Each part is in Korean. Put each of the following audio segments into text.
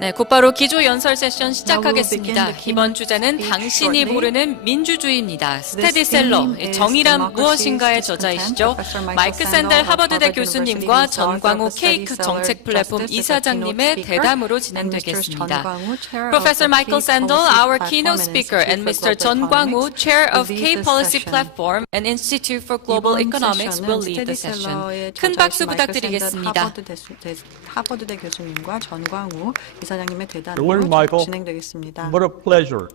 네, 곧바로 기조연설 세션 시작하겠습니다. 이번 주제는 당신이 모르는 민주주의입니다. 스테디셀러, 정의란 무엇인가의 저자이시죠. 마이크 샌델 하버드대 교수님과 전광우 케이크 정책 플랫폼 이사장님의 대담으로 진행되겠습니다. Professor Michael Sandel, our keynote speaker, and Mr. 전광우, Chair of K-Policy Platform and Institute for Global Economics will lead the session. 큰 박수 부탁드리겠습니다. 하버드대 교수님과 전광우 이사장님의 Lord 대담으로 Michael, 진행되겠습니다. what a pleasure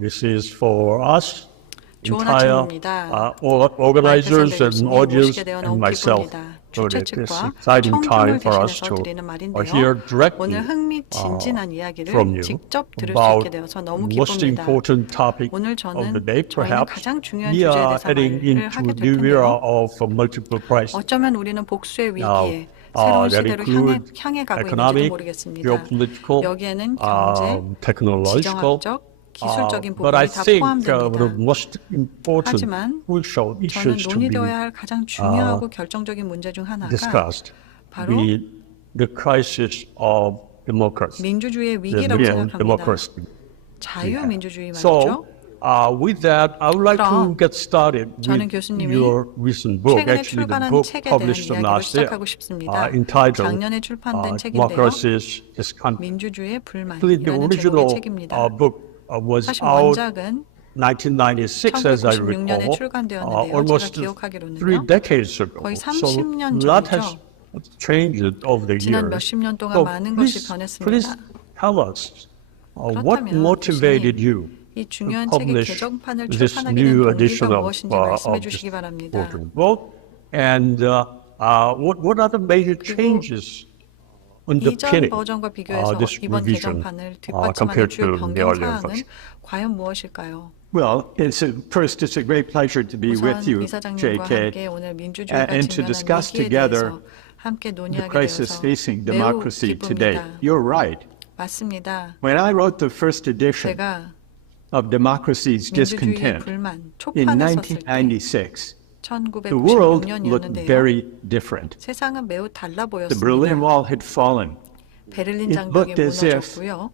this is for us, 좋은 entire 아침입니다. organizers and 마이클 샌델 audience 교수님 모시게 되어 and 너무 myself. 기쁩니다. So 주최 that this 측과 exciting time 청중을 for us 대신해서 to 드리는 hear 말인데요. directly 오늘 흥미진진한 이야기를 from you 직접 들을 수 about 있게 되어서 너무 most 기쁩니다. important topic 오늘 of 저는 the day. 저희는 Perhaps 가장 중요한 we 주제에 are 대해서 heading 말을 into 하게 a 될 new era 텐데요. of multiple crises. 어쩌면 우리는 복수의 위기에 새로운 that 시대로 include 향해 가고 있는지도 economic, 모르겠습니다. geopolitical, 여기에는 경제, technological. 지정학적, 기술적인 But I 부분이 다 think the 포함됩니다. most important 하지만 crucial 저는 issues to be 논의되어야 할 가장 중요하고 결정적인 문제 중 하나가 discussed 바로 be the crisis of democracy, 민주주의의 the 위기라고 real 생각합니다. democracy. 자유민주주의 말이죠. So, with that, I would like to 그럼 get started 저는 with 교수님이 your recent book, 최근에 actually the 출간한 book 책에 대한 published 이야기로 last year, 시작하고 싶습니다. entitled 작년에 출판된 책인데요. Democracy is Country. 민주주의의 Actually, the 불만이라는 제목의 original 책입니다. book was 사실 out 원작은 1996, as I 1996년에 recall, 출간되었는데요. almost 제가 기억하기로는요. 3 decades ago. 거의 So 30년 a lot has 전이죠. changed over the 지난 years. 몇십 년 동안 So 많은 것이 please 변했습니다. tell us what 그렇다면 motivated 교수님, you 이 to 중요한 책의 publish 개정판을 this 출판하게 된 new 동기가 edition 무엇인지 말씀해 of 주시기 this 바랍니다. important book, and what are the major changes 이전 underpinning 버전과 비교해서 this 이번 revision 개정판을 뒷받침하는 compared 주요 to the 변경 earlier 사항은 version? 과연 무엇일까요? Well, first, it's a great pleasure to be 우선 with you, 이사장님과 JK, 함께 오늘 민주주의가 and to 직면한 discuss 위기에 together 대해서 함께 the 논의하게 crisis 되어서 facing 매우 democracy today. 기쁩니다. You're right. 맞습니다. When I wrote the first edition 제가 of Democracy's 민주주의의 Discontent 불만 in 초판을 썼을 때 1996, the world looked 1996년이었는데요. very different. 세상은 매우 달라 The Berlin 보였습니다. Wall had fallen. 베를린 it 장벽이 looked as if 무너졌고요.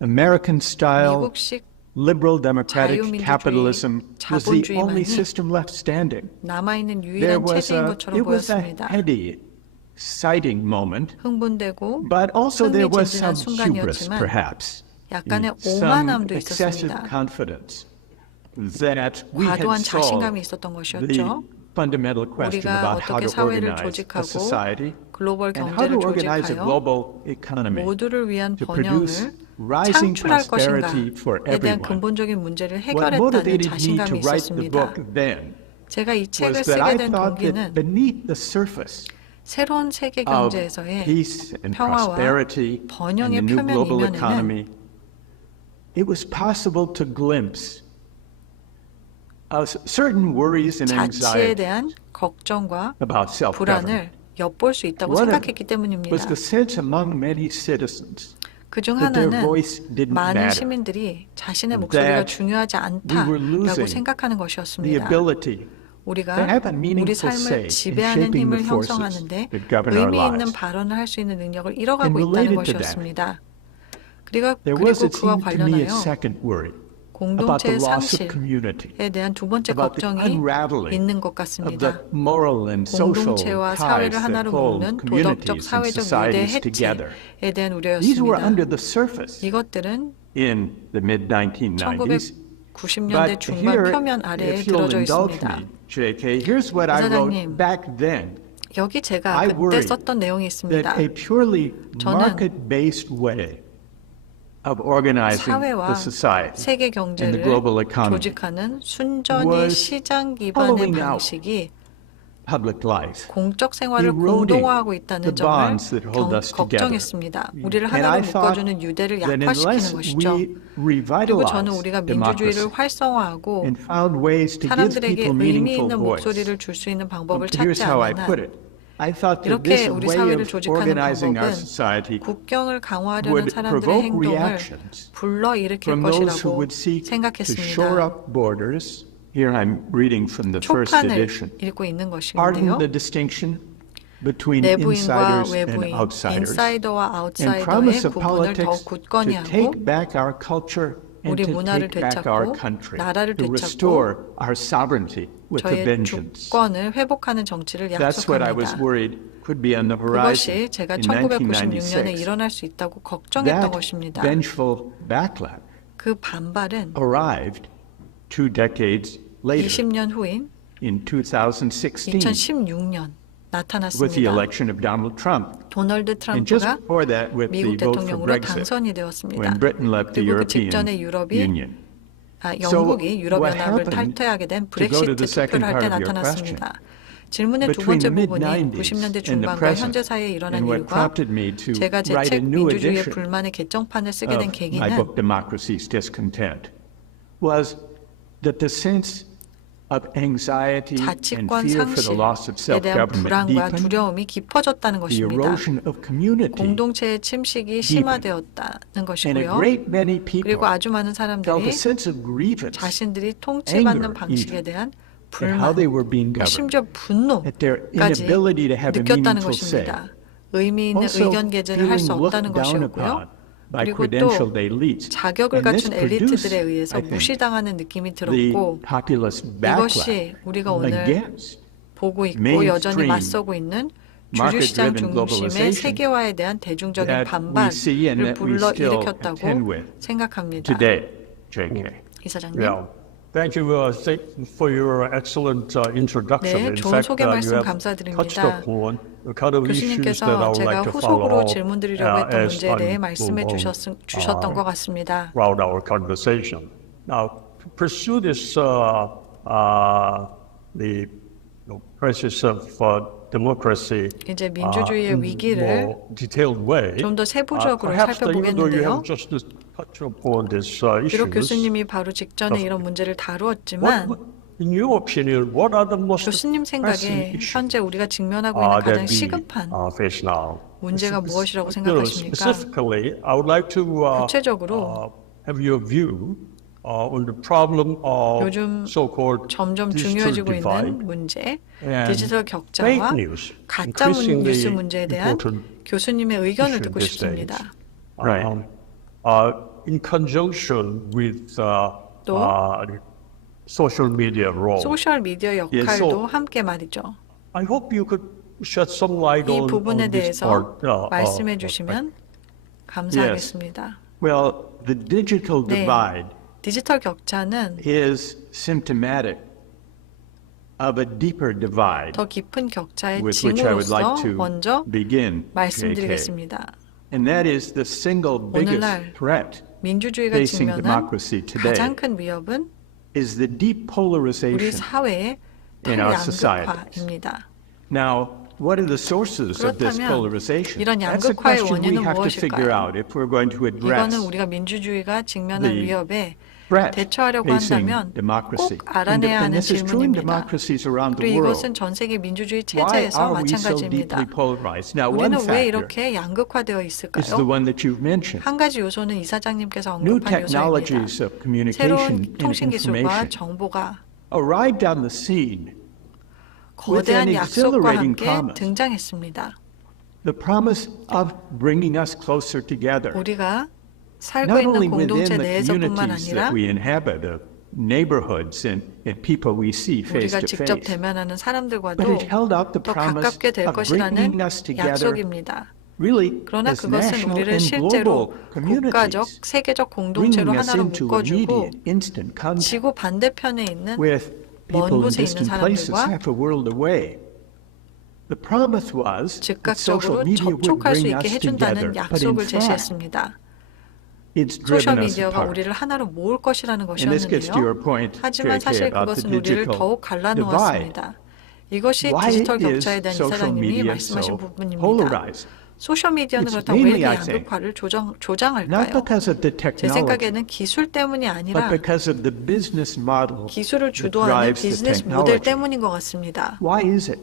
American-style 미국식 liberal democratic 자유민주주의, capitalism was the only 자본주의만이 system left standing. 남아있는 There 유일한 was 체제인 it 것처럼 was a 보였습니다. heady, exciting moment, 흥분되고 but also there was 흥미진진한 some hubris, 순간이었지만 perhaps, 약간의 some 오만함도 excessive 있었습니다. confidence that we had 과도한 자신감이 solved 있었던 the 것이었죠. fundamental question 우리가 about how 어떻게 to 사회를 organize a 조직하고 society 글로벌 and how to 경제를 organize a 조직하여 global economy 모두를 위한 to 번영을 produce rising 창출할 prosperity for 것인가에 대한 everyone. 근본적인 문제를 What 해결했다는 motivated me 자신감이 to write the 있었습니다. book then 제가 이 책을 was that 쓰게 I 된 thought that 동기는 beneath the surface 새로운 세계 of 경제에서의 peace and 평화와 prosperity and 번영의 the new 표면 global 이면에는 economy, it was possible to glimpse certain worries and 자치에 anxiety 대한 걱정과 about self-government. 불안을 엿볼 수 있다고 One 생각했기 때문입니다. was the sense among many citizens 그중 that their 하나는 voice didn't 많은 matter, 시민들이 자신의 목소리가 that 중요하지 we were 않다라고 losing 생각하는 the 것이었습니다. ability 우리가 to have a 우리 meaningful say 삶을 in 지배하는 shaping 힘을 the forces 형성하는데 that govern our 의미 있는 lives. 발언을 할 수 있는 능력을 잃어가고 And 있다는 related to that, 것이었습니다. 그리고 There was, it 그와 seemed to me, a 관련하여 second worry about the 공동체의 loss of 상실에 community, 대한 두 번째 about the 걱정이 unraveling 있는 것 of 같습니다. the moral and social 공동체와 ties 사회를 that 하나로 hold 묶는 도덕적, communities and 사회적 유대 societies together. 해체에 대한 These were under 우려였습니다. the surface 이것들은 in the mid-1990s. 1990년대 But 중반 here, 표면 아래에 if you'll 들어져 indulge 있습니다. me, JK, here's what I wrote 이사장님, back then. 여기 제가 I 그때 worry 썼던 내용이 있습니다. that a purely 저는 market-based way of organizing the 사회와 society 세계 and the 경제를 global economy 조직하는 순전히 was 시장 기반의 hollowing out 방식이 public life. 공적 생활을 eroding 공동화하고 the 있다는 점을 bonds that hold us together. 걱정했습니다. 우리를 And I 하나로 thought 묶어주는 유대를 that unless 약화시키는 것이죠. we 그리고 저는 revitalize 우리가 democracy 민주주의를 활성화하고 and found ways to give 사람들에게 people 의미 meaningful 있는 voice. 목소리를 줄 수 있는 방법을 Here's 찾지 how I 않는 put it. I thought that 이렇게 this 우리 way 사회를 of 조직하는 organizing our 방법은 society 국경을 강화하려는 would 사람들의 provoke 행동을 reactions 불러일으킬 from those who 것이라고 would seek to shore 생각했습니다. up borders. Here I'm reading from the first 초판을 edition. 읽고 있는 Pardon 것인데요. the distinction, between 내부인과 insiders and 외부인, outsiders, 인사이더와 and 아웃사이더의 promise of 구분을 더욱 politics 굳건히 to 하고 take back our culture and 우리 to 문화를 take back our 되찾고 country, 나라를 to 되찾고 restore our sovereignty with a 저의 vengeance. 주권을 회복하는 정치를 That's what I was 약속합니다. worried could be on the horizon 그것이 제가 in 1996년에 1996. 일어날 수 있다고 걱정했던 That 것입니다. vengeful backlash 그 반발은 arrived 2 decades later 20년 후인 in 2016 2016년 with the 나타났습니다. election of Donald Trump. 도널드 And just 트럼프가 before that with the 미국 vote for 대통령으로 Brexit, 당선이 되었습니다. when Britain left the 그리고 그 European 직전에 유럽이 Union. 영국이 So 유럽연합을 what happened, 탈퇴하게 된 to go to 브렉시트 the second 투표를 할 때 part of your 나타났습니다. 질문의 두 between 번째 the 부분이 mid-90s 90년대 and the 중반과 present, 현재 사이에 일어난 and what 일과 prompted me to 제가 제 write a 책 new 민주주의의 edition 불만의 개정판을 쓰게 된 of my 계기는 book, Democracy's Discontent, was that the sense of anxiety and 자치권 fear for the loss of 상실에 대한 self-government 불안과 deepened, 두려움이 깊어졌다는 the 것입니다. erosion of community, 공동체의 침식이 심화되었다는 and a 것이고요. great many people 그리고 아주 많은 felt 사람들이 a sense of grievance 자신들이 통치받는 anger 방식에 even, 대한 at how 불만, they were being governed, 심지어 at their 분노까지 inability to have a 느꼈다는 meaningful say. 것입니다. 의미 있는 Also 의견 개진을 할 수 feeling 없다는 looked down 것이었고요. upon by 그리고 또 credentialed elites. 자격을 And this 갖춘 produced, 엘리트들에 의해서 I think, 무시당하는 느낌이 the 들었고 populist backlash 이것이 우리가 오늘 against 보고 있고 mainstream 여전히 맞서고 있는 주주시장 market-driven 중심의 globalization 세계화에 대한 대중적인 that we see and 반발을 that we still 불러일으켰다고 contend with 생각합니다. today, JK. 이사장님. Yeah. Thank you for your excellent introduction. 네, In 좋은 fact, 소개 you 말씀 have 감사드립니다. touched upon the kind of issues that I 교수님께서 would 제가 like to follow 후속으로 질문드리려고 했던 as 문제에 대해 I'm 말씀해 주셨던 것 같습니다. throughout our conversation. Now, to pursue this, the crisis of democracy 이제 민주주의의 in 위기를 more detailed way, 좀 더 세부적으로 perhaps even though you 살펴보겠는데요. have just touched upon this 비록 issues, 교수님이 바로 직전에 이런 문제를 다루었지만 in your opinion, what are the most 교수님 pressing 생각에 issues 현재 우리가 직면하고 있는 가장 that we 시급한 face now? 문제가 무엇이라고 You know, 생각하십니까? specifically, I would like to 구체적으로 have your view on the problem of 요즘 so-called 점점 digital 중요해지고 divide 있는 문제, and 디지털 fake 격차와 news, 가짜 뉴스 increasingly 문제에 대한 important 교수님의 의견을 issue 듣고 these days. 싶습니다. Right. In conjunction with 또 social media role. 소셜 미디어 역할도 함께 말이죠. I hope you could shed some light 이 on 부분에 this 대해서 part. 말씀해 주시면 감사하겠습니다. Well, the digital 네, divide 디지털 격차는 is symptomatic of a deeper divide 더 깊은 격차의 with which I would like 징후로서 to 먼저 begin, JK. 말씀드리겠습니다. And that is the single biggest 오늘날 threat 민주주의가 facing 직면한 democracy today 가장 큰 위협은 is the deep 우리 polarization 사회의 in our societies. 탈양극화입니다. Now, what are the sources of this 그렇다면 polarization? 이런 That's a 양극화의 question we 원인은 have to figure 무엇일까요? out if we're going to address 이거는 우리가 민주주의가 직면한 the 위협에 threat 대처하려고 facing 한다면 democracy. 꼭 알아내야 And 하는 this is true in 질문입니다. democracies around the 그리고 world. 이것은 전 세계 민주주의 Why 체제에서 are we so 마찬가지입니다. deeply polarized? Now, one 우리는 왜 factor 이렇게 양극화되어 is the 있을까요? one that you've mentioned. 한 가지 요소는 이사장님께서 New 언급한 technologies 요소입니다. of communication 새로운 and 통신 기술과 information 정보가 arrived on the scene with an 거대한 약속과 exhilarating 함께 promise. 등장했습니다. The promise of bringing us closer together. 우리가 살고 Not only 있는 within 공동체 the 내에서뿐만 communities 아니라 that we inhabit, the neighborhoods and people we see face 우리가 to 직접 face, 대면하는 but 사람들과도 it held out the 더 promise 가깝게 될 of 것이라는 bringing us together 약속입니다. really 그러나 as 그것은 national 우리를 and 실제로 global 국가적, communities, 세계적 bringing 공동체로 us 하나로 into 묶어주고 immediate, instant contact 지구 반대편에 있는 with 먼 people in 곳에 있는 distant places 사람들과 half a world away. The promise was that social 즉각적으로 media would 접촉할 수 bring 있게 us together, 해준다는 but in 약속을 fact, 제시했습니다. it's driven us 소셜미디어가 apart. 우리를 하나로 모을 것이라는 And this gets to your 것이었는데요. point, 하지만 JK, 사실 about the 그것은 우리를 digital 더욱 갈라놓았습니다. 이것이 Why 디지털 is 격차에 대한 social 이사장님이 media 말씀하신 so 부분입니다. polarized? 소셜미디어는 It's 그렇다고 왜 mainly, 이렇게 I think, 양극화를 Not 조장할까요? because of the 제 technology, 생각에는 기술 때문이 but 아니라 because of the business model 기술을 that 주도하는 drives the 비즈니스 모델 technology. 때문인 것 같습니다. Why is it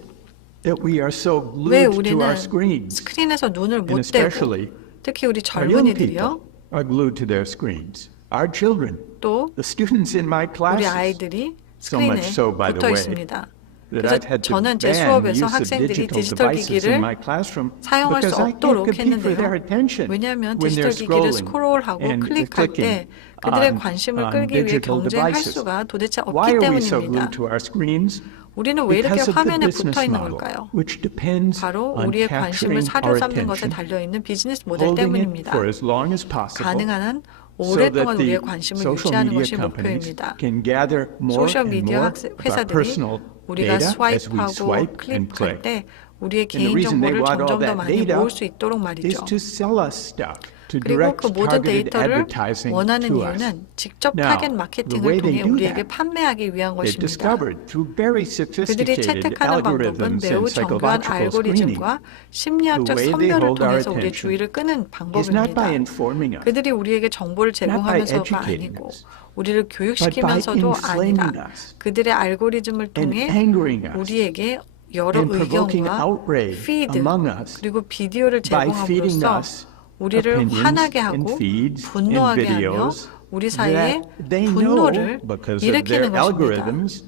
that we are so 왜 glued to 우리는 our screens, 스크린에서 눈을 and 못 떼고 especially 특히 우리 our young 젊은이들이요. people are glued to their screens? Our children, 또 the students in my 우리 classes, 아이들이 so 스크린에 much so, by the 붙어 way, 있습니다. that 그래서 I've had to 저는 제 ban the 수업에서 use of 학생들이 digital 디지털 devices 기기를 in my classroom 사용할 수 because I can't 없도록 compete for their 했는데요. attention 왜냐하면 when 디지털 they're 기기를 scrolling 스크롤하고 and 클릭할 때 clicking 그들의 on 관심을 끌기 위해 digital 경쟁할 devices. 수가 도대체 Why 없기 are we so 때문입니다. glued to our screens? 우리는 왜 이렇게 Because of the 화면에 business 붙어 있는 model, 걸까요? which depends 바로 on 우리의 관심을 capturing 사료 our 삼는 것에 attention, 달려있는 비즈니스 모델 holding it 때문입니다. for as long as possible, 가능한 한 so 오랫동안 that 우리의 the 관심을 social 유지하는 media 것이 companies 목표입니다. can gather more and 소셜미디어 more of our 회사들이 personal 우리가 data as we 스와이프하고 swipe and 클릭할 click. 때 우리의 And the 개인 reason they 정보를 want all 점점 더 that 많이 data 모을 수 있도록 is 말이죠. to sell us stuff, to 그리고 direct 그 모든 targeted 데이터를 advertising 원하는 to us. 이유는 직접 Now, 타겟 the 마케팅을 way they 통해 do 우리에게 that, 판매하기 위한 they've 것입니다. discovered through very 그들이 sophisticated 채택하는 방법은 algorithms 매우 and 정교한 psychological screening 알고리즘과 심리학적 the way they 선별을 hold our 통해서 우리의 attention 주의를 끄는 is not by 방법입니다. informing us, 그들이 우리에게 정보를 제공하면서가 educating 아니고 us, 우리를 교육시키면서도 but by inflaming 아니라 us 그들의 알고리즘을 and 통해 angering us 우리에게 여러 and provoking 의견과 outrage 피드 among us 그리고 비디오를 by feeding 제공함으로써 us 우리를 opinions 화나게 and 하고 feeds and 분노하게 하며 videos 우리 사이에 that they know 분노를 because of their 일으키는 것입니다. algorithms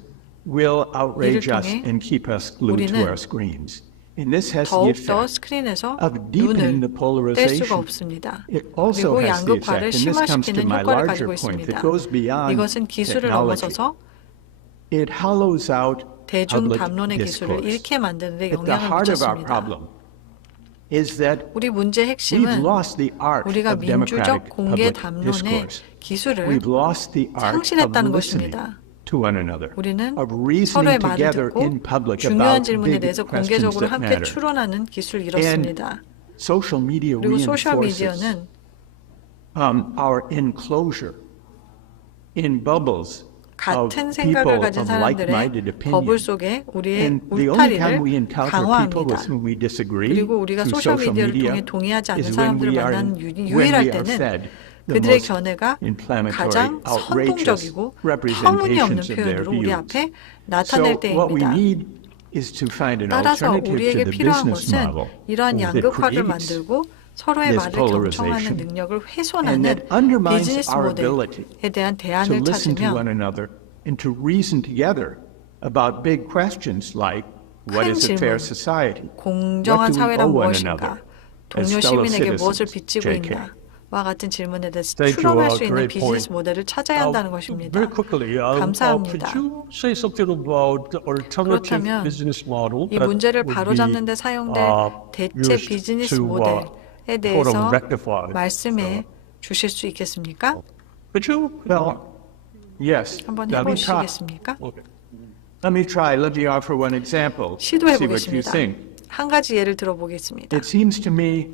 will outrage 이를 us 통해 and keep us glued to 우리는 our screens. And this has the 더욱더 effect 스크린에서 of deepening 눈을 the 뗄 수가 polarization. 없습니다. It also 그리고 has the 양극화를 effect, and this comes to 심화시키는 my 효과를 larger 가지고 point 있습니다. that goes beyond 이것은 기술을 technology. 넘어서서 It hollows out 대중 public 담론의 기술을 discourse. 잃게 만드는 데 At the 영향을 heart of our 미쳤습니다. problem is that 우리 문제의 we've 핵심은 lost the art 우리가 of democratic 민주적 공개 public 담론의 discourse. 기술을 We've lost the art of 상실했다는 listening 것입니다. to one another, 우리는 of 서로의 reasoning 말을 together 듣고 in public 중요한 about 질문에 big 대해서 questions 공개적으로 that 함께 matter. 추론하는 기술을 And 잃었습니다. social media 그리고 소셜 reinforces 미디어는 our enclosure in bubbles of 같은 people 생각을 가진 of 사람들의 like-minded 버블 opinion. 속에 우리의 And the only time we 울타리를 encounter people 강화합니다. with whom we disagree 그리고 우리가 through 소셜 social 미디어를 media 통해 동의하지 않는 is when 사람들을 we are 만나는 when we 유일할 are 때는 fed the 그들의 most 견해가 inflammatory, 가장 outrageous 선동적이고 터무니없는 representations of their 표현으로 우리 views. 앞에 So 나타낼 what we 때입니다. need is to find an 따라서 alternative to 우리에게 the 필요한 business 것은 model 이러한 that 양극화를 creates 만들고 서로의 this 말을 경청하는 polarization 능력을 and 훼손하는 that undermines 비즈니스 our ability 모델에 대한 to 대안을 listen to one 찾으며 another and to reason together about big questions like what 큰 is a fair 질문, society? 공정한 What do we 사회란 owe one 무엇인가, another 동료 as fellow 시민에게 무엇을 citizens? 빚지고 JK. 있나 와 같은 질문에 대해서 Thank you. 추론할 수 있는 Great 비즈니스 point. 모델을 찾아야 한다는 것입니다. Very quickly, 감사합니다. could you say something about the alternative 그렇다면 business model 이 that 문제를 would 바로잡는 데 be, 사용될 대체 used 비즈니스 to, 모델에 quote, 대해서 rectify? 말씀해 주실 수 있겠습니까? Could you? Well, yes. 한번 Let me try. 해보시겠습니까? Okay. Let me try. Let me offer one example. 시도해 See what you 보겠습니다. think. 한 가지 예를 들어보겠습니다. It seems to me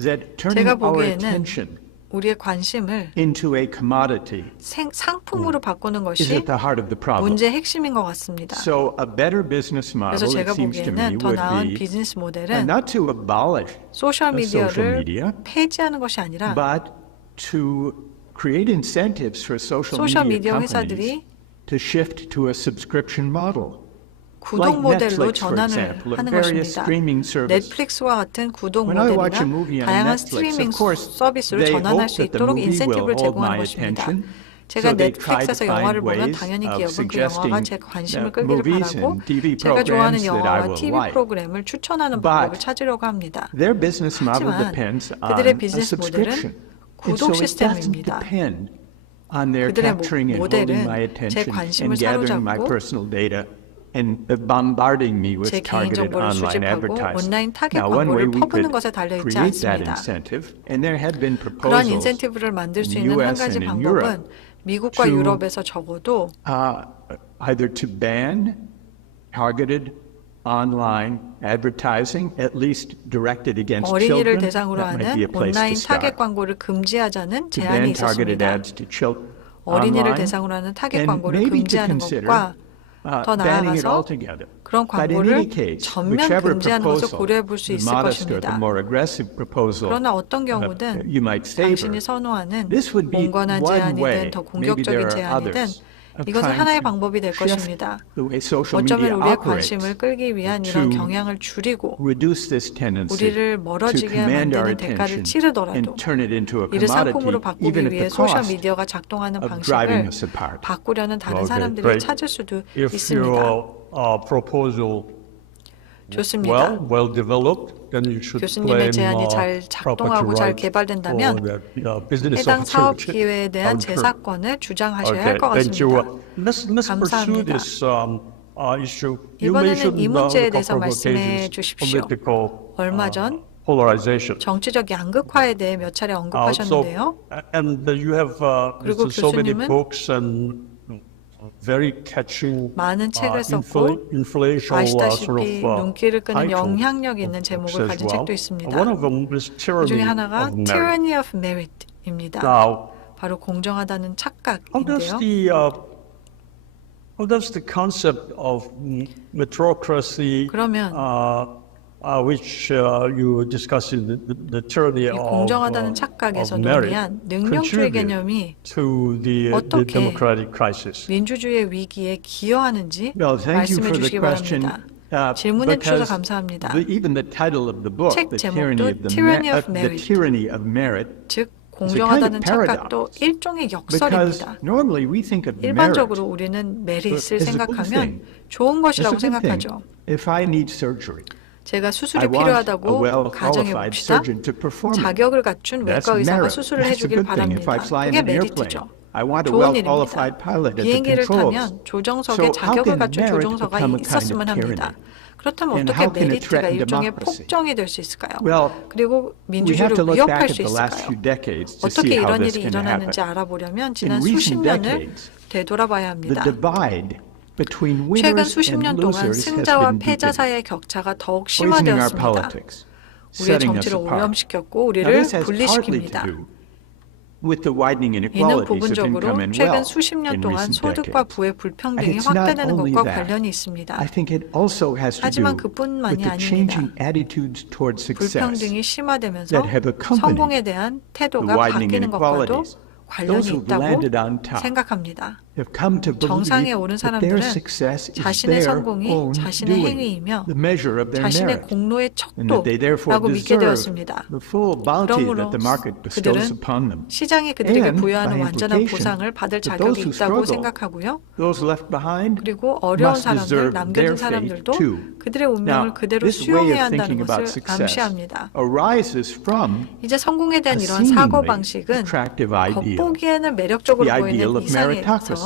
that turning 제가 our 보기에는 attention 우리의 관심을 into a commodity 상품으로 바꾸는 is 것이 at the heart of the problem. 문제의 핵심인 것 같습니다. So a better business 그래서 model, 제가 it seems to me, 보기에는 더 would 나은 be 비즈니스 모델은 not to abolish 소셜 social 미디어를 media, 폐지하는 것이 아니라 but to create incentives for social 소셜 media 미디어 companies 회사들이 to shift to a subscription model. 구독 모델로 Netflix, for 전환을 example, and 하는 various 것입니다. streaming services. 넷플릭스와 같은 구독 When I watch a 모델이나 movie on 다양한 Netflix, 스트리밍 of course, 서비스로 they 전환할 hope 수 that the 있도록 movie will 인센티브를 hold 제공하는 my 것입니다. attention. 제가 So they try to 넷플릭스에서 find 영화를 보면 ways 당연히 of 기업은 그 영화가 제 suggesting 관심을 끌기를 movies 바라고 and TV 제가 좋아하는 programs that I 영화와 will TV like. 프로그램을 추천하는 But 방법을 찾으려고 합니다. Their business model 하지만 depends on 그들의 a 비즈니스 모델은 subscription. And 구독 so it doesn't 시스템입니다. depend on their 그들의 capturing and holding 모델은 my 제 attention 관심을 and gathering my 사로잡고 personal data and bombarding me with 제 개인 targeted 정보를 online 수집하고 advertising. 온라인 타겟 Now, one way 광고를 we 퍼부는 could 것에 달려 있지 create that 않습니다. incentive, and there have been 그러한 proposals 인센티브를 만들 수 in 있는 한 US 가지 and in Europe 방법은 미국과 to 유럽에서 적어도 either to ban targeted online advertising, at least directed against 어린이를 children. 대상으로 That might 하는 be a place 온라인 to 타겟 start. 광고를 금지하자는 To 제안이 ban targeted 있었습니다. ads to children 어린이를 online, 대상으로 하는 타겟 and 광고를 maybe to 금지하는 consider 것과 더 banning it 나아가서 altogether. 그런 But in any 광고를 case, 전면 whichever 금지하는 것을 proposal, 고려해 볼 수 the 있을 modest or the 것입니다. more aggressive proposal 그러나 어떤 경우든 you might favor, 당신이 선호하는 this would be 온건한 one 제안이든 way, 더 maybe there 공격적인 are 제안이든 others, of 이것은 trying 하나의 to 방법이 될 shift 것입니다. the way social 어쩌면 media 우리의 operates 관심을 끌기 위한 to 이런 경향을 줄이고 reduce this tendency 우리를 to 멀어지게 command our 만드는 대가를 attention 치르더라도 and turn it into a 이를 상품으로 commodity, even 바꾸기 at 위해 the cost 소셜미디어가 작동하는 of driving 방식을 us apart. 바꾸려는 다른 Okay, 사람들이 great. 찾을 수도 If 있습니다. you proposal 좋습니다. well developed, then you should 교수님의 claim 제안이 잘 property 작동하고 잘 rights 개발된다면 for the business 해당 사업 opportunity. 기회에 대한 재사권을 주장하셔야 할 것 thank you. 같습니다. Let's pursue 감사합니다. this issue. You 이번에는 mentioned 이 문제에 a 대해서 couple of 말씀해 occasions 주십시오. political 얼마 전 polarization. 정치적 양극화에 대해 몇 차례 언급하셨는데요. And you have 그리고 so many 교수님은 books and very catching, 많은 책을 썼고 influential 아시다시피 눈길을 끄는 영향력 있는 제목을 가진 책도 있습니다. One of them is 그 Tyranny 중에 하나가 of Merit. Tyranny of Merit입니다. Now, 바로 공정하다는 how does 착각인데요. the concept of meritocracy, 그러면 which you discuss in the tyranny 이 of 공정하다는 착각에서 merit, 논의한 능력주의 개념이 to the 어떻게 democratic crisis? 민주주의의 위기에 기여하는지 Well, thank you 말씀해 for the 주시기 question. 바랍니다. 질문해 주셔서 감사합니다. Even the title of the book, 책 the 제목도 tyranny of Tyranny of Merit. 즉 공정하다는 It's a kind of 착각도 일종의 because 역설입니다. normally we think of merit 일반적으로 우리는 메릿을 as a good 생각하면 thing. 좋은 It's a 것이라고 good thing. 생각하죠. If I need surgery, 제가 I 수술이 want a 필요하다고 가정해 well-qualified 봅시다. surgeon to perform it. 자격을 갖춘 That's 외과 의사가 merit. 수술을 That's a 해주길 good thing. If I 바랍니다. fly in 그게 an airplane, 메리트죠. I want a 좋은 well-qualified 일입니다. pilot at the 비행기를 controls. 타면 조정석에 So how 자격을 can 갖춘 merit 조종사가 become a kind of 있었으면 합니다. tyranny? 그렇다면 And 어떻게 how can it 메리트가 threaten 일종의 democracy? 폭정이 될 수 있을까요? Well, 그리고 we have 민주주의를 to look back 위협할 at 수 the last 있을까요? few decades to 어떻게 see how 이런 this 일이 can happen. 일어났는지 알아보려면 지난 In 수십 recent 년을 decades, 되돌아봐야 the 합니다. divide between 최근 winners 수십 년 and 동안 losers has 승자와 been 패자 deepening, 사이의 격차가 더욱 poisoning our 심화되었습니다. politics, 우리의 setting us 정치를 apart. 오염시켰고 Now, 우리를 this has partly to 분리시킵니다. do with the widening 이는 inequalities of 부분적으로 income and 최근 wealth 수십 년 in 동안 recent 소득과 decades. 부의 불평등이 And it's not 확대되는 only 것과 that. 관련이 있습니다. I think it also has to do 하지만 with 그뿐만이 the changing 아닙니다. attitudes toward success 불평등이 심화되면서 that have accompanied 성공에 대한 the 태도가 widening 바뀌는 것과도 inequalities. 관련이 Those who've landed 있다고 on top 생각합니다. have come to 정상에 believe 오른 that their 사람들은 success is 자신의 their 성공이 own 자신의 doing, 행위이며 the measure of their 자신의 merit, 공로의 and that they therefore 척도라고 믿게 deserve 되었습니다. the full bounty 그러므로 that the market bestows 그들은 upon them. 시장이 그들에게 And 부여하는 by 완전한 implication, 보상을 받을 that 자격이 those who 있다고 struggle, 생각하고요. those left behind 그리고 어려운 must 사람들, deserve 남겨진 their fate 사람들도 too. 그들의 운명을 Now, 그대로 this way 수용해야 of 한다는 thinking about 것을 success 암시합니다. arises from 이제 성공에 대한 a 이러한 seemingly 사고방식은 attractive ideal. 겉보기에는 매력적으로 The 보이는 ideal of 이상에서 meritocracy.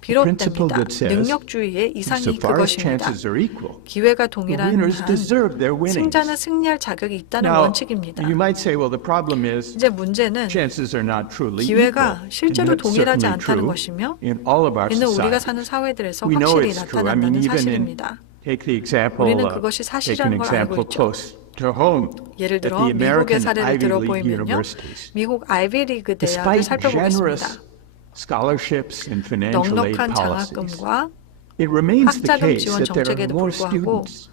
principle 비롯됩니다. that says, 능력주의의 이상이 insofar as 그것입니다. chances are equal, 기회가 the 동일한 winners 한 deserve their winnings. 승자는 승리할 자격이 있다는 Now, 원칙입니다. you might say, well, the problem is 이제 문제는 chances are not truly 기회가 equal. 실제로 And that's 동일하지 certainly 않다는 true 것이며 in all of our 이는 우리가 societies. 사는 사회들에서 We know 확실히 it's true. I mean, 나타난다는 even in 사실입니다. take the example, 우리는 take 그것이 an 사실이라는 걸 알고 example 있죠. close to home. 예를 At 들어 the 미국의 American 사례를 Ivy League 들어보면요. universities, 미국 아이비리그 대학을 despite 살펴보겠습니다. generous scholarships and financial aid 넉넉한 policies, 장학금과 it remains the 학자금 case 지원 that there are 정책에도 more 불구하고 students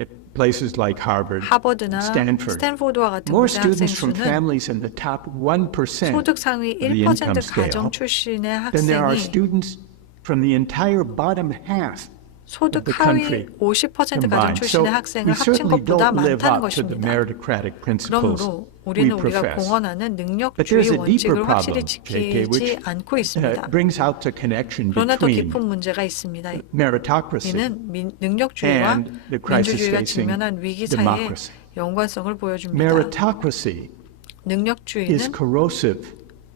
at places like Harvard, 하버드나 Stanford, 스탠포드와 같은 more 곳의 학생 students from 수는 families in the top 1% 소득 상위 of the income 1% scale 가정 출신의 than there are 학생이 students from the entire bottom half 소득 of the 하위 country 50% 가정 combined. So 출신의 we 학생을 합친 certainly 것보다 don't live 많다는 up to the 것입니다. meritocratic principles 그러므로 we 우리는 우리가 profess. 공언하는 But there's 능력주의 a deeper 원칙을 확실히 problem, JK, which 지키지 않고 있습니다. brings out the connection 그러나 더 between 깊은 문제가 있습니다. meritocracy 이는 능력주의와 and the crisis 민주주의가 facing 직면한 위기 사이의 democracy. 연관성을 보여줍니다. Meritocracy is 능력주의는 corrosive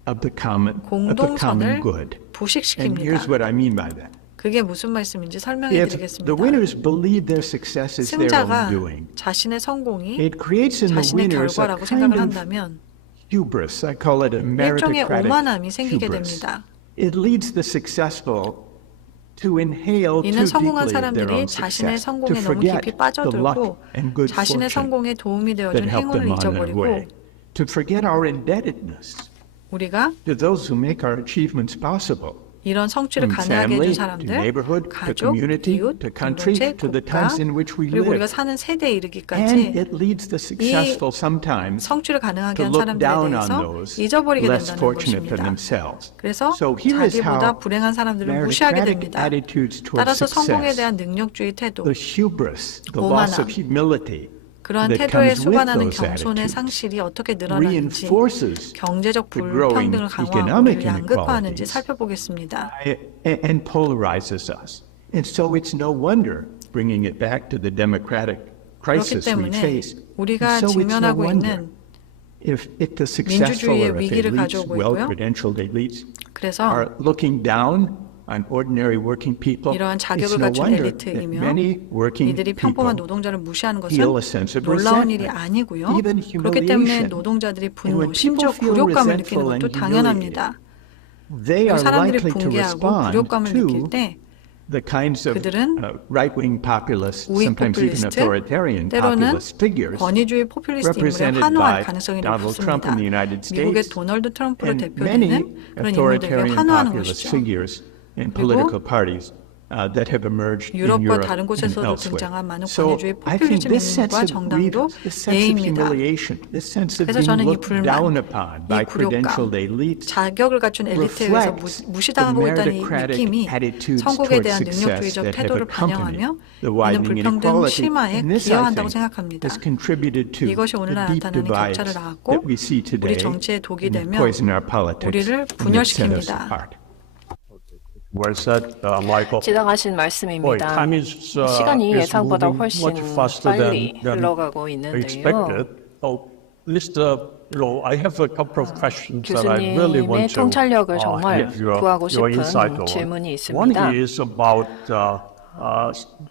of the common 공동선을 good. And 부식시킵니다. here's what I mean by that. 그게 무슨 말씀인지 설명해 If the 드리겠습니다. winners believe their success is their own 승자가 doing, 자신의 성공이 it creates in the 자신의 winners a 결과라고 kind 생각을 of 한다면 hubris. I call it a 일종의 meritocratic 오만함이 생기게 hubris. 됩니다. It leads the successful to inhale too 이는 성공한 deeply of their 사람들이 own 자신의 success, to 성공에 너무 forget 깊이 the 빠져들고 luck and good 자신의 fortune 성공에 도움이 that 되어준 helped 행운을 them on their 잊어버리고 way, to forget our indebtedness 우리가 to those who make our achievements possible. 이런 성취를 From 가능하게 해준 family to 사람들, neighborhood to 가족, community 이웃, to country 공동체, to the 국가, times in which we 그리고 우리가 live. 사는 세대에 And 이르기까지 it leads the successful sometimes 성취를 가능하게 to 한 look 사람들에 down on 대해서 those 잊어버리게 less 된다는 fortunate than 것입니다. themselves. 그래서 So here is 자기보다 how 불행한 사람들을 무시하게 meritocratic 됩니다. attitudes toward 따라서 성공에 success, 대한 능력주의 태도, the hubris, the loss 오만함, of humility 그러한 that 태도에 comes with 수반하는 those 겸손의 attitudes 상실이 어떻게 늘어나는지, reinforces 경제적 the growing 불평등을 강화하고 economic 우리를 양극화하는지 inequalities 살펴보겠습니다. and polarizes us And so it's no wonder, bringing it back to the democratic 그렇기 crisis we 때문에 face, 우리가 and so it's no 직면하고 wonder 있는 if the successful 민주주의의 or if 위기를 elites, 가져오고 있고요. well-credentialed elites, 그래서 are looking down on ordinary working people. 이러한 It's 자격을 no 갖춘 wonder that 엘리트이며 many working 이들이 people 평범한 노동자를 무시하는 것은 feel a sense of 놀라운 일이 resentment, 아니고요. even 그렇기 때문에 humiliation. 노동자들이 And 분노, when 심지어 people feel 굴욕감을 느끼는 resentful 것도 and 당연합니다. they 그리고 are 사람들이 likely to 붕괴하고 respond 굴욕감을 느낄 to 때 the kinds of 그들은 right-wing populists, 우익 sometimes even 포퓰리스트, authoritarian 때로는 populist figures 권위주의 포퓰리스트 인물에 represented 환호할 by 가능성이 Donald Trump 높습니다. in the United 미국의 States 도널드 트럼프로 and many 대표되는 그런 인물들에게 authoritarian 환호하는 populist 것이죠. figures in political parties that have emerged in 유럽과 Europe 다른 and 곳에서도 elsewhere. 등장한 많은 So 권위주의 I think 포퓰리즘 this sense 인물과 of 정당도 grievance, this sense of 예입니다. humiliation, this sense of 그래서 being 저는 이 looked 불만, down upon by 이 credentialed 굴욕감, elites 자격을 갖춘 엘리트에 의해서 reflects the 무시당하고 있다는 이 meritocratic 느낌이 attitudes 선국에 towards 대한 success 능력주의적 that have 태도를 accompanied 반영하며 the 이는 widening 불평등 inequality. 심화에 And this, I 기여한다고 think, 생각합니다. has contributed to 이것이 the 오늘날 deep 나타나는 divides 격차를 that 낳았고 we see 우리 today 정치에 독이 and 되며 poison our politics 우리를 and that set us 분열시킵니다. apart. Well said, Michael. 지당하신 Boy, 말씀입니다. time 시간이 is 예상보다 moving 훨씬 much faster 빨리 than 흘러가고 있는데요. expected. So, I have a couple of questions that I really 교수님의 want to 통찰력을 정말 get your 구하고 insight 싶은 on. 질문이 One 있습니다. is about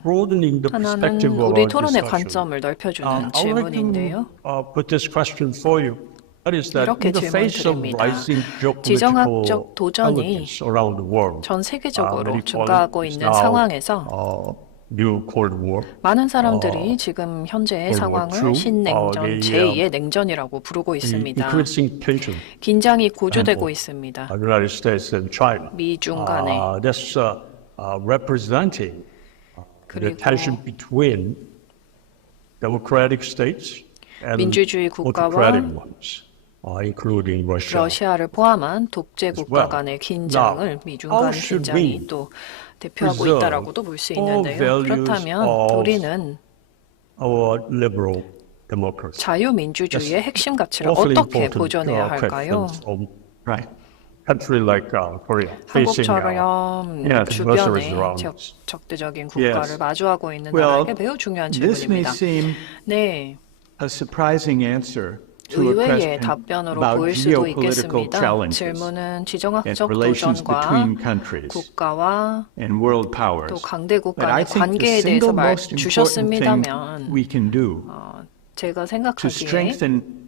broadening the 하나는 perspective of 우리 our 토론의 discussion. 관점을 넓혀주는 I would like 질문인데요. to put this question for you. That is that 이렇게 in the face of 질문드립니다. rising 지정학적 geopolitical 도전이 challenges around the world, 전 세계적으로 many call it 증가하고 is 있는 now, 상황에서 new Cold War. 많은 사람들이 지금 현재의 World War 상황을 II, 신냉전, the, 제2의 냉전이라고 부르고 있습니다. Increasing tension 긴장이 고조되고 있습니다. United States and China. 미중 간에. That's representing the 그리고 tension between democratic states and 민주주의 국가와 autocratic ones, including Russia. 러시아를 포함한 독재 국가 간의 긴장을 미중 간 긴장이 또 대표하고 있다라고도 볼 수 있는데요. 그렇다면 우리는 Our liberal democracy. 자유민주주의의 핵심 가치를 어떻게 보존해야 할까요? Right. Country like Korea, facing 한국처럼 주변에 적대적인 국가를 마주하고 있는 나라에게 매우 중요한 This may 질문입니다. seem 네, a surprising answer to a 의외의 question 답변으로 about 보일 수도 geopolitical 있겠습니다. challenges 질문은 and 지정학적 relations 도전과 between countries 국가와 and world 또 powers. 강대국 But I 간의 think the 관계에 대해서 single most important thing 주셨습니다면 we can do 제가 to 생각하기에 strengthen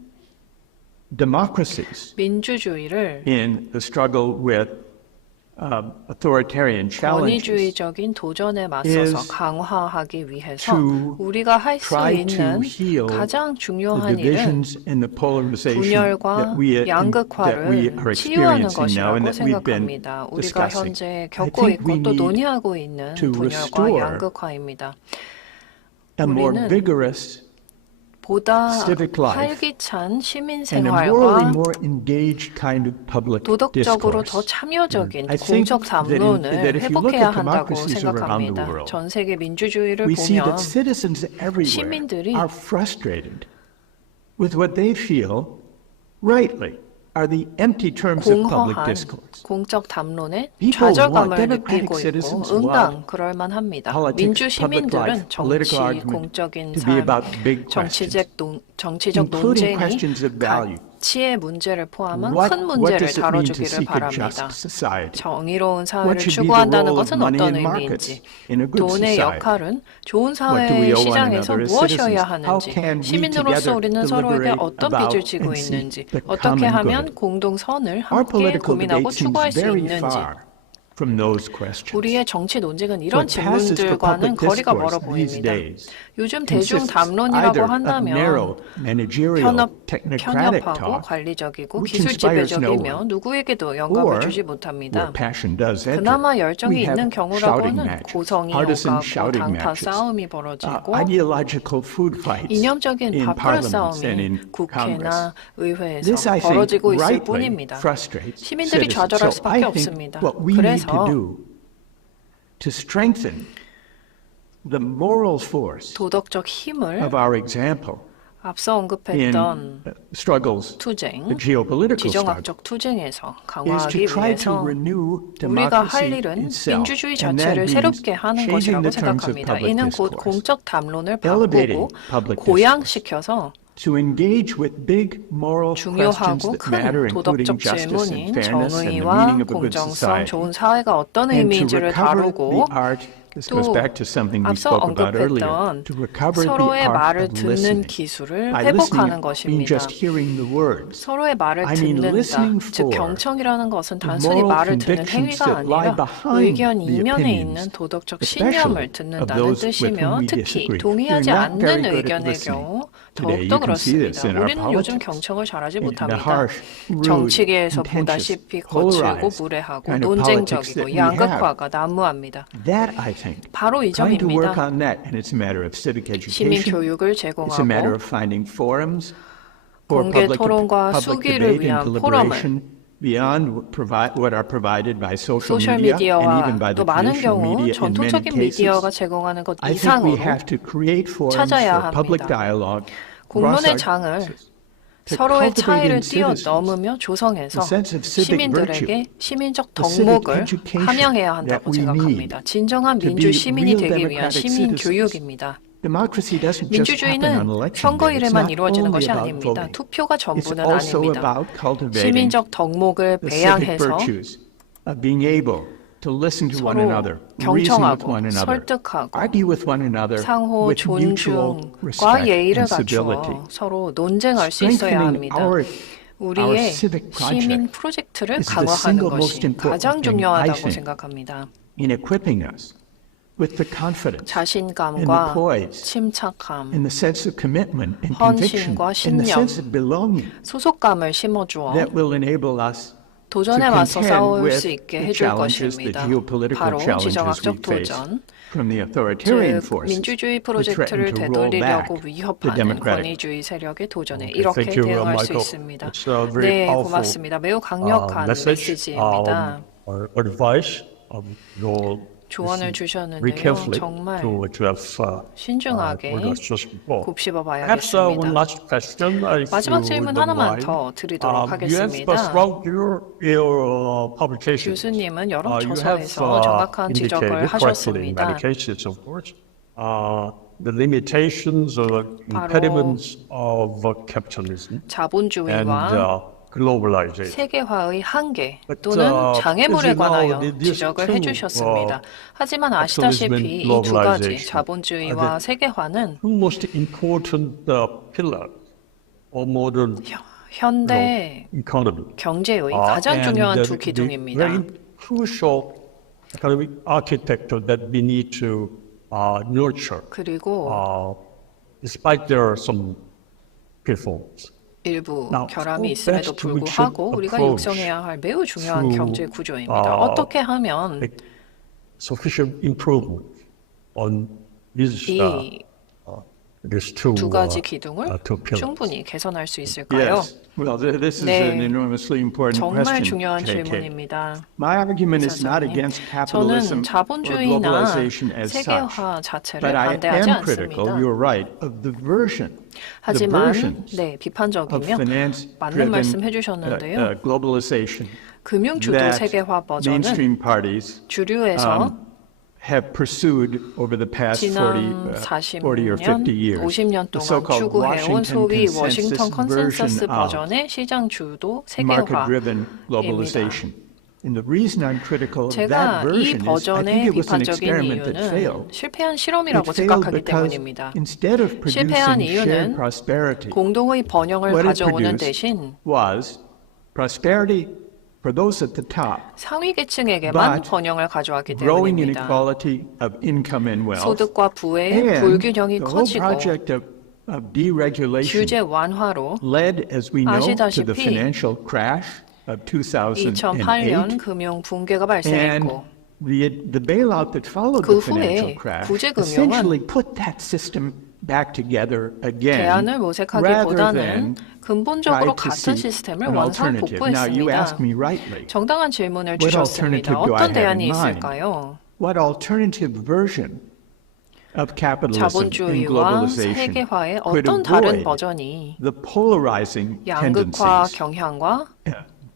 democracies 민주주의를 in the struggle with authoritarian challenges 권위주의적인 도전에 맞서서 is 강화하기 위해서 to 우리가 할 수 try to 있는 heal 가장 the 중요한 일은 divisions and the polarization 분열과 that we are 양극화를 치유하는 experiencing now 것이라고 and that we've been 생각합니다. 우리가 discussing. 현재 I 겪고 think we 있고 또 need 논의하고 있는 to 분열과 restore 양극화입니다. a more 우리는 vigorous 보다 civic life 활기찬 시민 and a morally 생활과 more engaged kind of public 도덕적으로 discourse. 더 참여적인 I think 공적 that 담론을 if you look 회복해야 at 한다고 democracies around the 생각합니다. world, 전 세계 민주주의를 we see 보면 that citizens everywhere 시민들이 are frustrated with what they feel, rightly, are the empty terms of public 공허한 discourse. 공적 담론에 People 좌절감을 want 느끼고 democratic 있고 citizens 응당 그럴 만합니다. politics, 민주 public 시민들은 life, political 정치, argument 공적인 to be 삶, about big questions, 정치적 including 논쟁이 questions of value. 가치의 문제를 포함한 What 큰 문제를 does it mean to 다뤄주기를 seek a 바랍니다. just society? 정의로운 사회를 What should be the 추구한다는 role of 것은 money 어떤 in markets 의미인지, in a good 돈의 society? 역할은 좋은 What do we 사회 owe one 시장에서 another as 무엇이어야 citizens? How 하는지, can we 시민으로서 together 우리는 서로에게 deliberate 어떤 about 빚을 지고 and seek 있는지, the 어떻게 common 하면 good? 공동선을 Our 함께 political 고민하고 debate seems 추구할 수 very 있는지, far from those questions. 우리의 정치 논쟁은 이런 What passes for 질문들과는 public 거리가 멀어 discourse these 보입니다. days 요즘 대중 consists 담론이라고 either of 한다면 narrow, managerial, technocratic 편협하고 talk, 관리적이고 which inspires no 기술지배적이며 one, 누구에게도 영감을 or 주지 where 못합니다. passion does enter, 그나마 열정이 we have 있는 shouting 경우라고는 matches, 고성이 partisan 오가고 shouting 당타 matches, 싸움이 벌어지고 ideological food fights 이념적인 in 밥그릇 parliaments and in 싸움이 국회나 Congress. 의회에서 This, I think, 벌어지고 있을 rightly 뿐입니다. frustrates 시민들이 citizens. 좌절할 So 수밖에 I think 없습니다. what we need to 그래서 do to strengthen the moral force 도덕적 힘을 of our example 앞서 in 언급했던 struggles, 투쟁, the geopolitical struggle, 지정학적 투쟁에서 is 강화하기 to try to 위해서 renew 우리가 할 democracy 일은 itself. 민주주의 And that 자체를 means 새롭게 하는 changing 것이라고 the terms of 생각합니다. public 이는 곧 discourse, 공적 담론을 elevating 바꾸고 public 고양시켜서 to engage with big moral questions 중요하고 that matter, 큰 including 도덕적 justice 질문인 and fairness and the meaning 정의와 of a good 공정성, society. 좋은 사회가 어떤 And to 의미인지를 recover 다루고 the art, this goes 또 back to something we 앞서 spoke about earlier, 언급했던 to recover the 서로의 art 말을 of 듣는 listening. 기술을 By 회복하는 listening, I mean 것입니다. just hearing the words. 서로의 말을 I mean 듣는다. listening 즉 for 경청이라는 것은 the 단순히 moral 말을 듣는 convictions 행위가 that lie 아니라 behind 의견 the 이면에 opinions, 있는 도덕적 especially 신념을 of 듣는다는 those with whom 뜻이며 we 특히 disagree. 동의하지 We're not very 않는 good at 의견의 listening. 경우 Today, 더욱더 you can see this 그렇습니다. in our 우리는 요즘 politics. 경청을 잘하지 In the 못합니다. harsh, rude, 정치계에서 contentious, 보다시피 거칠고 polarized 무례하고 kind of politics that 논쟁적이고 we have. 양극화가 난무합니다. That, I think, 바로 이 trying to work 점입니다. on that, and it's a matter of civic 시민 education. 교육을 It's a matter 제공하고 of finding forums for 공개 public 토론과 수기를 debate 위한 and 포럼을 deliberation beyond what are provided by social media and even 소셜미디어와 by 또 the 많은 traditional 경우 media in many 전통적인 cases. 미디어가 제공하는 것 I think we 이상으로 have to create forums 찾아야 for public 합니다. dialogue across 공론의 our 장을 differences, to 서로의 cultivate 차이를 in citizens 뛰어넘으며 조성해서 the sense of civic 시민들에게 virtue, 시민적 the civic 덕목을 education 함양해야 that 한다고 we 생각합니다. need 진정한 to 민주 be 시민이 real 되기 위한 democratic 시민 citizens. 교육입니다. Democracy doesn't just happen on 민주주의는 election day. It's 선거일에만 not 이루어지는 only 것이 about 아닙니다. voting. 투표가 It's 전부는 also 아닙니다. about cultivating 시민적 덕목을 the civic 배양해서 virtues of being able to listen to one 서로 another, reason with 경청하고 one another, 설득하고 argue with one another 상호 with mutual 존중과 respect 예의를 and civility. 갖추어 서로 논쟁할 수 있어야 Strengthening 합니다. our 우리의 civic project 시민 프로젝트를 is the 강화하는 single most 것이 important 가장 thing, I 중요하다고 think, 생각합니다. in equipping us with the confidence and the 자신감과 poise 침착함, and the sense of commitment and conviction 헌신과 and the 신념, sense of belonging 소속감을 심어주어 that will enable us 도전에 to 맞서 contend 싸울 with 수 있게 the 해줄 challenges, the 것입니다. geopolitical 바로 challenges we 지정학적 face 도전, from the authoritarian 즉 forces 민주주의 that 프로젝트를 threaten to roll 되돌리려고 back the 위협하는 democratic. 권위주의 세력의 도전에 Okay, 이렇게 thank you, 대응할 수 Michael. 있습니다. It's a very 네, powerful, 고맙습니다. 매우 강력한 message, 메시지입니다. advice. You'll 조언을 very 주셨는데요. carefully 정말 to have 신중하게 told us just before. 곱씹어 Perhaps one 봐야겠습니다. last question, if 마지막 you 질문 don't 하나만 mind. 더 드리도록 You have 하겠습니다. throughout your publications, 교수님은 여러 you have 저서에서 정확한 지적을 indicated correctly in 하셨습니다. many cases, of course, the limitations or 바로 impediments of capitalism and 자본주의와 globalization. 세계화의 한계 But, 또는 장애물에 as you know, 관하여 these 지적을 two, 해주셨습니다. 하지만 capitalism 아시다시피 and 이 두 가지 globalization 자본주의와 are 세계화는 Two most important pillars of modern 현대 economy. 경제의 가장 중요한 and 두 the 기둥입니다. very crucial economic architecture that we need to nurture, 그리고 despite there are some pitfalls. 일부 Now, 결함이 so 있음에도 best we should 불구하고 우리가 approach 육성해야 할 매우 중요한 to, 경제 구조입니다. 어떻게 하면 make sufficient improvement on these 이 두 가지 기둥을 two pillars. 충분히 개선할 수 있을까요? Yes. Well, this is 네, an enormously important 정말 question, 중요한 KK. 질문입니다. My argument is not 이사장님. against 저는 capitalism or 자본주의나 globalization as such, 세계화 자체를 but I 반대하지 am critical, 않습니다. you're right, of the version, the 하지만 versions 네, of 비판적이며 맞는 finance-driven 말씀 해주셨는데요. globalization 금융주도 that 세계화 버전은 mainstream parties 주류에서 have pursued over the past 지난 40 or 50 years. 50년 The 동안 so-called 추구해온 Washington 소위 consensus 워싱턴 컨센서스 version of 버전의 시장 주도 market-driven 세계화입니다. globalization. And the reason I'm critical of that 제가 이 version is I think 버전의 it was an 비판적인 experiment that 이유는 failed. 실패한 It 실험이라고 failed 생각하기 because 때문입니다. instead of 실패한 producing shared 이유는 prosperity, 공동의 번영을 what it 가져오는 produced 대신 was prosperity for those at the top, 상위 계층에게만 but 번영을 가져왔기 growing 때문입니다. inequality of income and wealth, 소득과 부의 and 불균형이 the whole 커지고 project of deregulation 규제 완화로 led, as we know, to the 아시다시피 financial crash of 2008. 2008년 금융 붕괴가 발생했고 And the bailout that followed 그 the financial 후에 crash 구제금융은 essentially put that system back together again, 대안을 rather 모색하기보다는 than 근본적으로 try to 같은 seek 시스템을 an alternative. Now, you 원상복구했습니다. asked me rightly, 정당한 질문을 what 주셨습니다. alternative do I 어떤 have 대안이 in mind? 있을까요? What alternative version of capitalism and 자본주의와 globalization 세계화의 could 어떤 다른 avoid 버전이 the polarizing 양극화 tendencies 경향과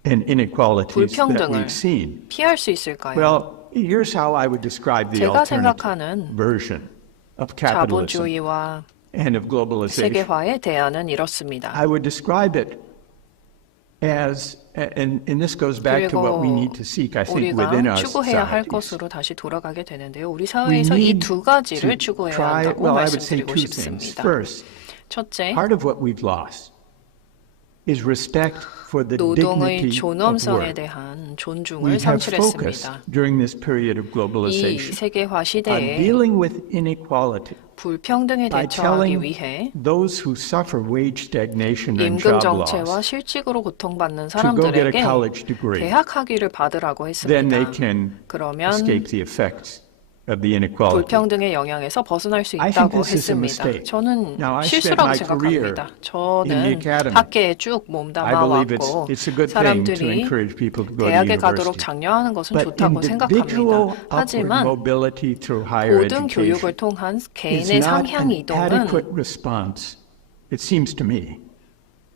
and inequalities that 불평등을 we've seen. 피할 수 있을까요? Well, here's how I would describe the 제가 alternative 생각하는 version of capitalism 자본주의와 and of globalization. 세계화의 대안은 이렇습니다. I would describe it as, and this goes back to what we 그리고 need to seek, I think, within 우리가 our 추구해야 할 societies. 것으로 다시 돌아가게 되는데요. 우리 We 사회에서 이 need 두 to 가지를 추구해야 try, 한다고 well, I would say 말씀드리고 two things. 싶습니다. First, 첫째, part of what we've lost is respect for the 노동의 dignity of 존엄성에 work. 대한 We 존중을 have focused 상실했습니다. during this period of 이 globalization 세계화 on 시대에 dealing with inequality 불평등에 by 대처하기 telling 위해 those who suffer wage stagnation and 임금 job 정체와 loss 실직으로 고통받는 to go get a 사람들에게 college degree. 대학 학위를 받으라고 Then they 했습니다. can 그러면 escape the effects of the inequality. 불평등의 영향에서 벗어날 수 I think 있다고 this is a 했습니다. mistake. 저는 Now, I spent 실수라고 my career 생각합니다. in the 저는 academy. 학계에 쭉 I 몸담아 believe 왔고 it's a good thing to 사람들이 encourage people to go to 대학에 가도록 university. 장려하는 것은 But 좋다고 생각합니다. individual upward 하지만 mobility through higher 고등 교육을 education 통한 is 개인의 not 상향 an 이동은 adequate response, it seems to me,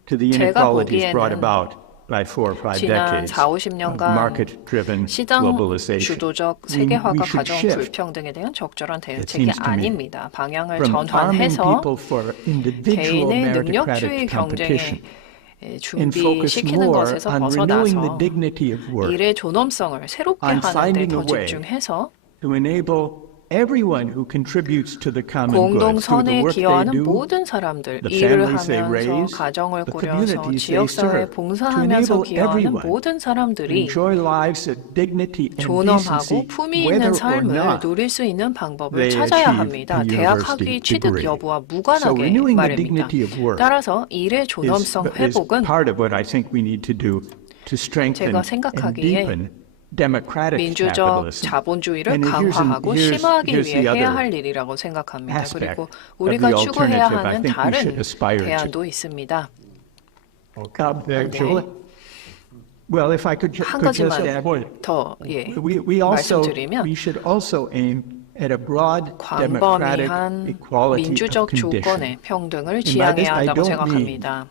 to the 제가 inequalities brought 보기에는 about by 4 or 5 지난 decades 4, of 50년간 market-driven 시장 globalization. 주도적 We 세계화가 should 가져온 shift, 불평등에 대한 적절한 it 대책이 seems to me, 아닙니다. 방향을 from arming 전환해서 people for individual 개인의 능력주의 meritocratic 경쟁에 competition and focus 준비시키는 more 것에서 on renewing the 벗어나서 dignity of work, 일의 존엄성을 새롭게 on 하는 데 finding 더 a way 집중해서 to enable everyone who contributes to the common good through the 공동선에 work they 기여하는 do, 모든 사람들, the 일을 families they 하면서 raise, 가정을 the 꾸려서 communities they 지역사회에 serve, to 봉사하면서 enable 기여하는 everyone 모든 to 사람들이 enjoy lives of dignity and 존엄하고 decency, 품위 whether 있는 or 삶을 not 누릴 수 있는 방법을 they 찾아야 achieve 합니다. a 대학 university 학위 취득 degree. 여부와 So 무관하게 renewing the 말입니다. dignity of work 따라서 일의 is 존엄성 회복은 part of what I think we need to do to strengthen 제가 and 생각하기에 deepen democratic 민주적 capitalism. 자본주의를 And 강화하고 here's 심화하기 the 위해 해야 other 할 일이라고 생각합니다. aspect 그리고 of 우리가 the 추구해야 alternative I 하는 think we 다른 should aspire to. 대안도 있습니다. Julie? Well, if I could 한 just 가지만 add, 더 말씀드리면 we should also aim at a broad democratic 광범위한 equality of 민주적 condition. 조건의 평등을 by this, 지향해야 I 한다고 don't 생각합니다.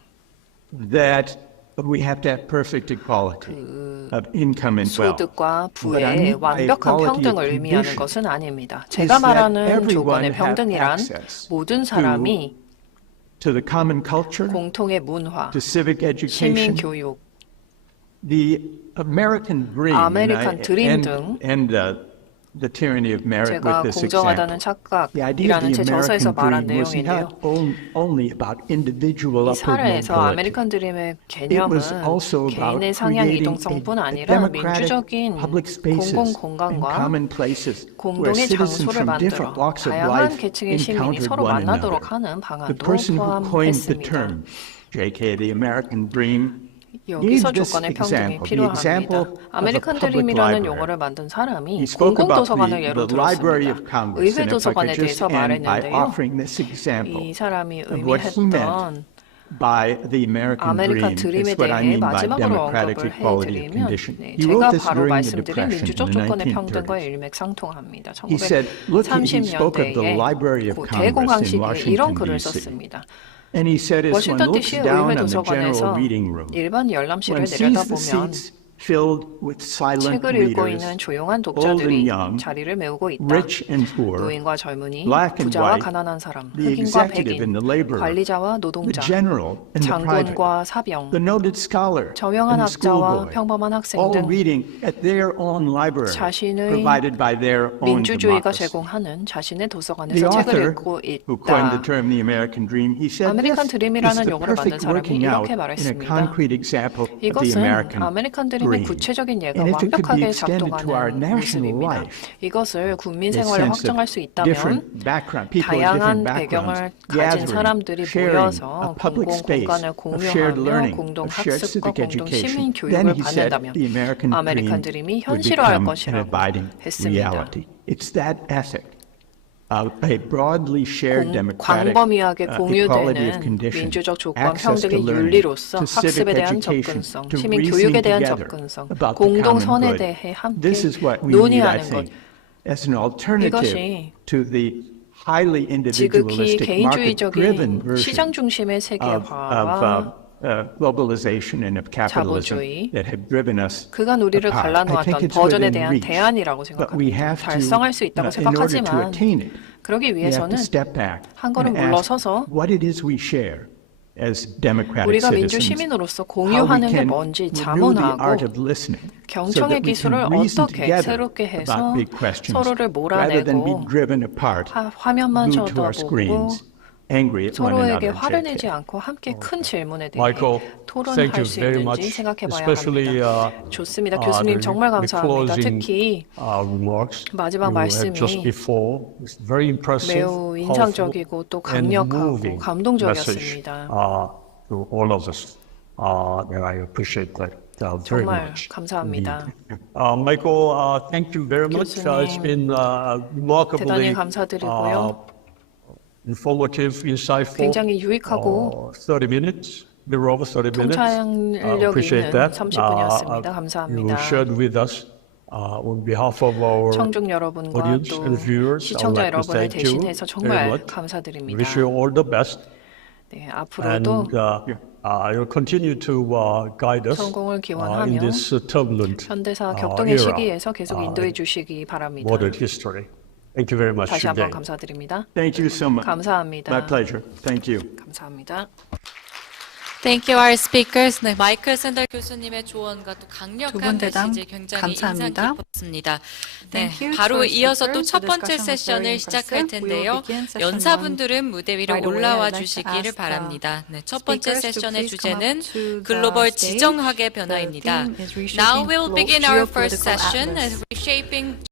That we have to have perfect equality of income and wealth. 소득과 What I 부의 mean by 완벽한 equality of 평등을 의미하는 condition 것은 아닙니다. is 제가 that 말하는 everyone 조건의 have 평등이란 access 모든 사람이 to the common culture, 공통의 문화, to civic 시민 education, 교육, the American dream, 아메리칸 드림 등 the tyranny of merit 제가 with this 공정하다는 example. The idea of 착각이라는 제 the 저서에서 American 말한 dream was 내용인데요. not only about individual 이 upward 사례에서 mobility. 아메리칸 드림의 It was 개념은 also about 개인의 상향 creating 이동성뿐 a 아니라 democratic 민주적인 public spaces 공공 and 공간과 common places where 공동의 citizens 장소를 from different 만들어 walks of 다양한 life 계층의 시민이 encountered 서로 one another. 만나도록 하는 The 방안도 person who coined the 포함했습니다. term, JK, the American dream, 여기서 gave this 조건의 평등이 example, the 필요합니다. example of a 아메리칸 public 드림이라는 library. 용어를 만든 사람이 He spoke 공공 about 도서관을 예로 the Library of 들었습니다. Congress, 의회 and if I 도서관에 could just 대해서 end by 말했는데요. offering this example 이 사람이 of what he meant 의미했던 by the American 아메리칸 dream 드림에 is what I 대해 mean by 마지막으로 democratic 언급을 equality of 해드리면 condition. He 제가 wrote this 바로 during the 말씀드린 Depression 민주적 in the 조건의 평등과 1930s. 일맥상통합니다. He said, look, he spoke of the Library of 고 Congress 대공황 in 시기에 Washington, 이런 글을 D.C. 썼습니다. And he said, as one 워싱턴 looks DC down 의회 on the general 도서관에서 reading room, 일반 열람실을 one sees the 내려다보면 seats filled with silent 책을 읽고 readers, 있는 조용한 old and 독자들이 young, 자리를 메우고 있다. rich and poor, 노인과 젊은이, black and 부자와 white, 가난한 사람, the 흑인과 executive 백인, and the laborer, 관리자와 the 노동자, general and the private, 장군과 사병, the noted scholar 저명한 and the 학자와 schoolboy, 평범한 학생 all 등 reading at their own library, 자신의 provided by their own 민주주의가 democracy. 제공하는 자신의 The 도서관에서 책을 author, 읽고 who coined 있다. the term the American dream, he said 아메리칸 this is 드림이라는 the 용어를 만든 perfect 사람이 working out 이렇게 in a 말했습니다. concrete example of the 이것은 American 아메리칸 드림의 dream. 구체적인 예가 And if it could be 완벽하게 extended to our 작동하는 national 모습입니다. life, 이것을 국민 the 생활에 sense 확정할 of 수 있다면 different background, people of 다양한 different 배경을 backgrounds, 가진 gathering, 사람들이 sharing 모여서 a public 공공 space 공간을 of shared 공유하며 learning, 공동 of shared 학습과 civic 공동 education. 시민 Then 교육을 he said 받는다면 the American 아메리칸 dream 드림이 would 현실화할 become an 것이라고 abiding 했습니다. reality. It's that ethic of a broadly shared democratic 광범위하게 equality of 공유되는 condition, 민주적 조건 access to 평등의 learning, 윤리로서 to civic 학습에 대한 education, 접근성, to 시민 reason 교육에 대한 together 접근성, about the common 공동선에 good. 대해 함께 This is what we need, I 논의하는 것. think, as an alternative 이것이 to the highly 지극히 individualistic, market-driven 개인주의적인 version 시장 중심의 세계화와 globalization and of capitalism 자본주의, that have driven us 그간 우리를 apart. I think 갈라놓았던 it's 버전에 within 대한 reach, 대안이라고 but we 생각합니다. have to, 달성할 수 있다고 in order to 생각하지만 attain it, 그러기 we have to 위해서는 step back 한 걸음 and ask 물러서서 what it is we share as democratic 우리가 민주 citizens. 시민으로서 How we 공유하는 게 can 뭔지 renew the 자문하고 art of listening so 경청의 that we 기술을 can reason 어떻게 together 새롭게 해서 about big questions 서로를 rather than be 몰아내고 driven apart, 화면만 glued to our 쳐다보고 screens, angry at one 서로에게 another. 화를 내지 않고 함께 큰 질문에 대해 Michael, thank 토론할 you 수 very 있는지 much, 생각해 봐야 especially 합니다. 좋습니다. 교수님 정말 감사합니다. 특히 remarks 마지막 you had just 말씀이 before. It's very impressive, 매우 인상적이고 또 and 강력하고 moving 감동적이었습니다. message, to all of us. And I appreciate that very 정말 much. 감사합니다. Michael, thank you very much. It's 교수님, been 대단히 remarkably 감사드리고요. informative, insightful. 굉장히 유익하고 30 minutes. We were over 30 minutes. 통찰력 Appreciate 있는 that. 30분이었습니다. You 감사합니다. shared with us on behalf of our 청중 여러분과 audience 또 and viewers. 시청자 I would like to 여러분을 thank you 대신해서 very 정말 much. 감사드립니다. Wish you all the best. 네, And 앞으로도 you'll continue to guide us 성공을 in 기원하며 this turbulent 현대사 격동의 era, 시기에서 계속 인도해 주시기 바랍니다. modern history. Thank you very much 다시 한번 again. 감사드립니다. Thank you so much. 감사합니다. My pleasure. Thank you. 감사합니다. Thank you, our speakers. 네, 마이클 샌델 교수님의 조언과 또 두 강력한 분 대담 메시지 굉장히 감사합니다. 인상 깊었습니다. 네, Thank you to 바로 our 이어서 또 speakers. 첫 The 번째 discussion was very 세션을 시작할 impressive. We will 텐데요. begin session 연사분들은 무대 위로 right away. 올라와 I'd like to 주시기를 ask the 바랍니다. 네, 첫 번째 speakers to 세션의 please come 주제는 up to the 글로벌 stage. 지정학의 The 변화입니다. theme is Now reshaping we'll begin our first geopolitical session, atlas. reshaping